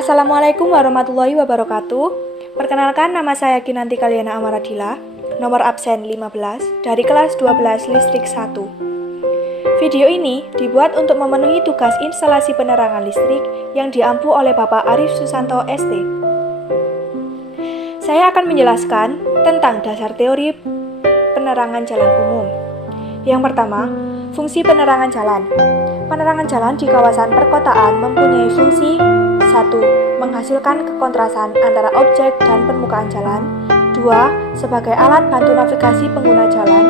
Assalamualaikum warahmatullahi wabarakatuh. Perkenalkan, nama saya Kinanti Kaliana Amaradila, nomor absen 15 dari kelas 12 Listrik 1. Video ini dibuat untuk memenuhi tugas instalasi penerangan listrik yang diampu oleh Bapak Arif Susanto ST. Saya akan menjelaskan tentang dasar teori penerangan jalan umum. Yang pertama, fungsi penerangan jalan. Penerangan jalan di kawasan perkotaan mempunyai fungsi 1. Menghasilkan kekontrasan antara objek dan permukaan jalan. 2. Sebagai alat bantu navigasi pengguna jalan.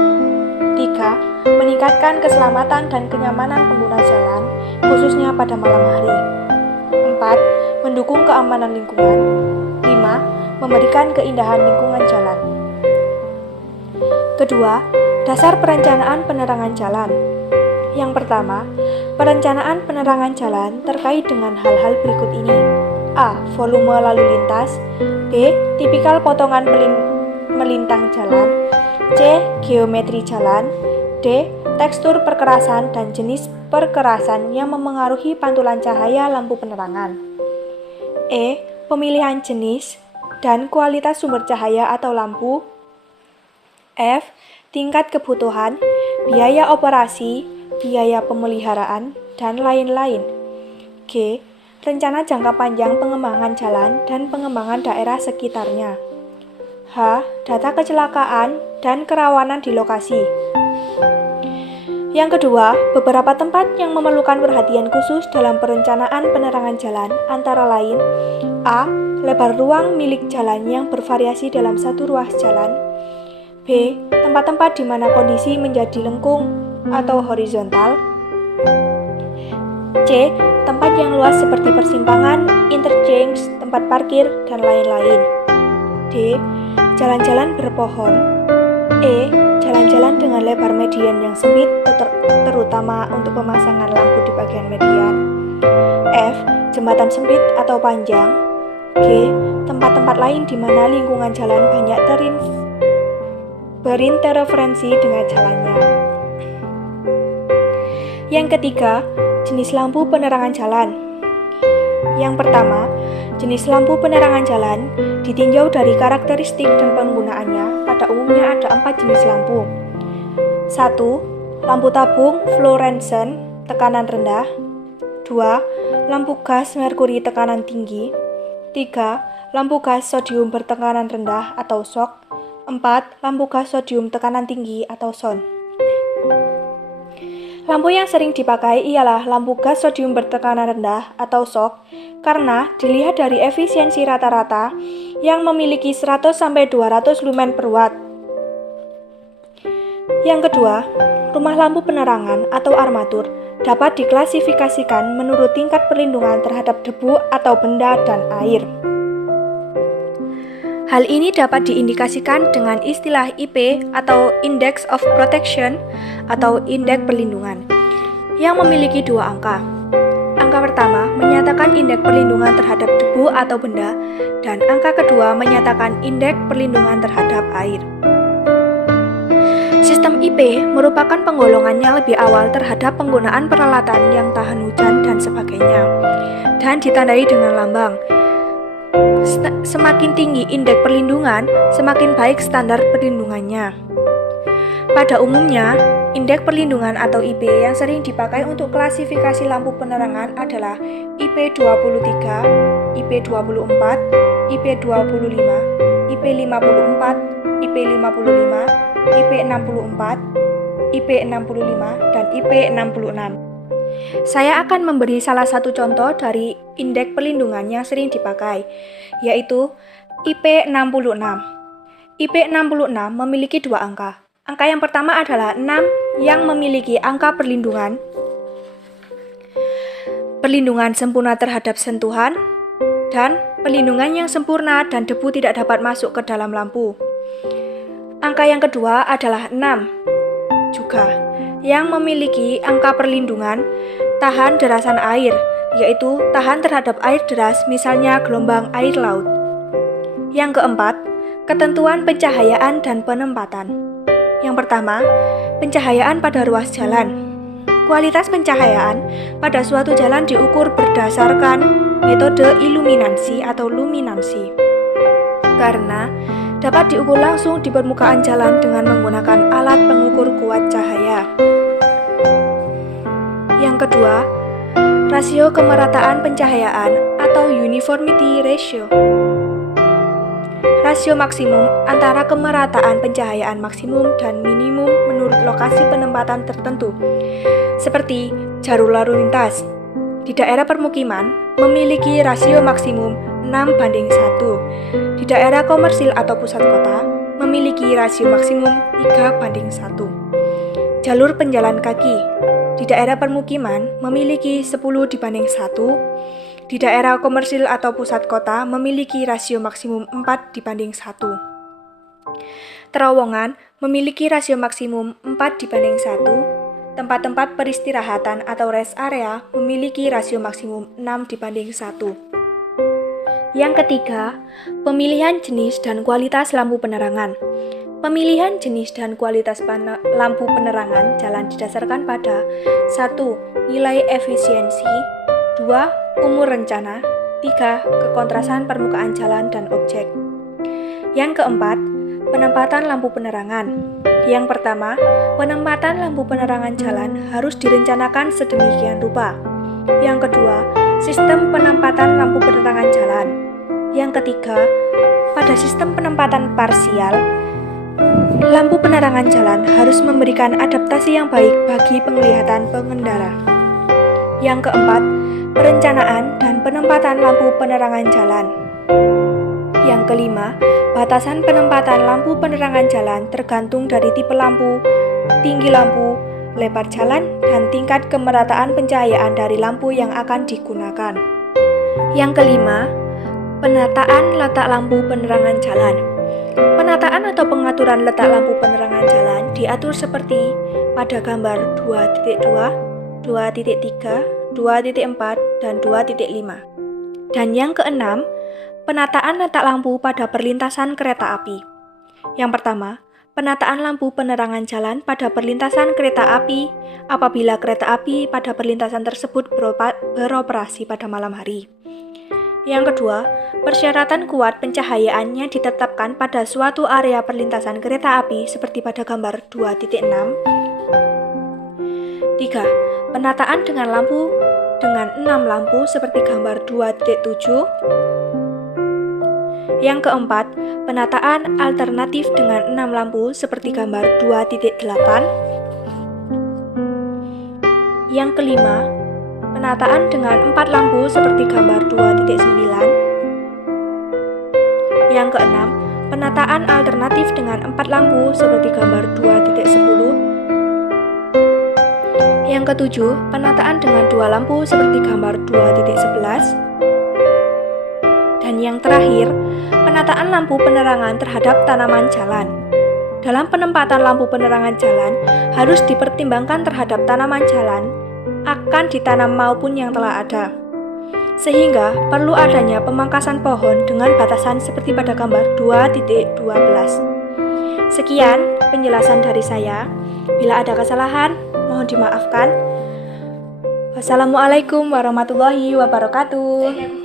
3. Meningkatkan keselamatan dan kenyamanan pengguna jalan, khususnya pada malam hari. 4. Mendukung keamanan lingkungan. 5. Memberikan keindahan lingkungan jalan. Kedua, dasar perencanaan penerangan jalan. Yang pertama, perencanaan penerangan jalan terkait dengan hal-hal berikut ini. A. Volume lalu lintas. B. Tipikal potongan melintang jalan. C. Geometri jalan. D. Tekstur perkerasan dan jenis perkerasan yang memengaruhi pantulan cahaya lampu penerangan. E. Pemilihan jenis dan kualitas sumber cahaya atau lampu. F. Tingkat kebutuhan, biaya operasi, biaya pemeliharaan, dan lain-lain. G. Rencana jangka panjang pengembangan jalan dan pengembangan daerah sekitarnya. H. Data kecelakaan dan kerawanan di lokasi. Yang kedua, beberapa tempat yang memerlukan perhatian khusus dalam perencanaan penerangan jalan antara lain: A. Lebar ruang milik jalan yang bervariasi dalam satu ruas jalan. B. Tempat-tempat di mana kondisi menjadi lengkung atau horizontal. C. Tempat yang luas seperti persimpangan, interchange, tempat parkir, dan lain-lain. D. Jalan-jalan berpohon. E. Jalan-jalan dengan lebar median yang sempit, terutama untuk pemasangan lampu di bagian median. F. Jembatan sempit atau panjang. G. Tempat-tempat lain di mana lingkungan jalan banyak berinterferensi dengan jalannya. Yang ketiga, jenis lampu penerangan jalan. Yang pertama, jenis lampu penerangan jalan ditinjau dari karakteristik dan penggunaannya. Pada umumnya ada 4 jenis lampu. 1. Lampu tabung fluorescent tekanan rendah. 2. Lampu gas merkuri tekanan tinggi. 3. Lampu gas sodium bertekanan rendah atau SOC. 4. Lampu gas sodium tekanan tinggi atau SON. Lampu yang sering dipakai ialah lampu gas sodium bertekanan rendah atau SOC karena dilihat dari efisiensi rata-rata yang memiliki 100-200 lumen per watt. Yang kedua, rumah lampu penerangan atau armatur dapat diklasifikasikan menurut tingkat perlindungan terhadap debu atau benda dan air. Hal ini dapat diindikasikan dengan istilah IP atau Index of Protection atau indeks perlindungan yang memiliki 2 angka. Angka pertama menyatakan indeks perlindungan terhadap debu atau benda dan angka kedua menyatakan indeks perlindungan terhadap air. Sistem IP merupakan penggolongan yang lebih awal terhadap penggunaan peralatan yang tahan hujan dan sebagainya dan ditandai dengan lambang. Semakin tinggi indeks perlindungan, semakin baik standar perlindungannya. Pada umumnya, indeks perlindungan atau IP yang sering dipakai untuk klasifikasi lampu penerangan adalah IP23, IP24, IP25, IP54, IP55, IP64, IP65, dan IP66. Saya akan memberi salah satu contoh dari indeks perlindungan yang sering dipakai, yaitu IP66. IP66 memiliki 2 angka. Angka yang pertama adalah 6 yang memiliki angka perlindungan sempurna terhadap sentuhan, dan perlindungan yang sempurna dan debu tidak dapat masuk ke dalam lampu. Angka yang kedua adalah 6 juga, yang memiliki angka perlindungan tahan derasan air, yaitu tahan terhadap air deras, misalnya gelombang air laut. Yang keempat, ketentuan pencahayaan dan penempatan. Yang pertama, pencahayaan pada ruas jalan. Kualitas pencahayaan pada suatu jalan diukur berdasarkan metode iluminansi atau luminansi, karena dapat diukur langsung di permukaan jalan dengan menggunakan alat pengukur kuat cahaya. Yang kedua, rasio kemerataan pencahayaan atau uniformity ratio. Rasio maksimum antara kemerataan pencahayaan maksimum dan minimum menurut lokasi penempatan tertentu, seperti jalur lalu lintas. Di daerah permukiman memiliki rasio maksimum 6:1. Di daerah komersil atau pusat kota memiliki rasio maksimum 3:1. Jalur penjalan kaki di daerah permukiman memiliki 10:1. Di daerah komersil atau pusat kota memiliki rasio maksimum 4:1. Terowongan memiliki rasio maksimum 4:1. Tempat-tempat peristirahatan atau rest area memiliki rasio maksimum 6:1. Yang ketiga, pemilihan jenis dan kualitas lampu penerangan. Pemilihan jenis dan kualitas lampu penerangan jalan didasarkan pada 1. Nilai efisiensi, 2. Umur rencana, 3. Kekontrasan permukaan jalan dan objek. Yang keempat, penempatan lampu penerangan. Yang pertama, penempatan lampu penerangan jalan harus direncanakan sedemikian rupa. Yang kedua, sistem penempatan lampu penerangan jalan. Yang ketiga, pada sistem penempatan parsial, lampu penerangan jalan harus memberikan adaptasi yang baik bagi penglihatan pengendara. Yang keempat, perencanaan dan penempatan lampu penerangan jalan. Yang kelima, batasan penempatan lampu penerangan jalan tergantung dari tipe lampu, tinggi lampu, lebar jalan, dan tingkat kemerataan pencahayaan dari lampu yang akan digunakan. Yang kelima, penataan letak lampu penerangan jalan. Penataan atau pengaturan letak lampu penerangan jalan diatur seperti pada gambar 2.2, 2.3, 2.4, dan 2.5. Dan yang keenam, penataan letak lampu pada perlintasan kereta api. Yang pertama, penataan lampu penerangan jalan pada perlintasan kereta api apabila kereta api pada perlintasan tersebut beroperasi pada malam hari. Yang kedua, persyaratan kuat pencahayaannya ditetapkan pada suatu area perlintasan kereta api seperti pada gambar 2.6. 3. Penataan dengan 6 lampu seperti gambar 2.7. Yang keempat, penataan alternatif dengan 6 lampu seperti gambar 2.8. Yang kelima, penataan dengan 4 lampu seperti gambar 2.9. Yang keenam, penataan alternatif dengan 4 lampu seperti gambar 2.10. Yang ketujuh, penataan dengan 2 lampu seperti gambar 2.11. Dan yang terakhir, penataan lampu penerangan terhadap tanaman jalan. Dalam penempatan lampu penerangan jalan, harus dipertimbangkan terhadap tanaman jalan akan ditanam maupun yang telah ada. Sehingga perlu adanya pemangkasan pohon dengan batasan seperti pada gambar 2.12. Sekian penjelasan dari saya. Bila ada kesalahan, mohon dimaafkan. Wassalamualaikum warahmatullahi wabarakatuh.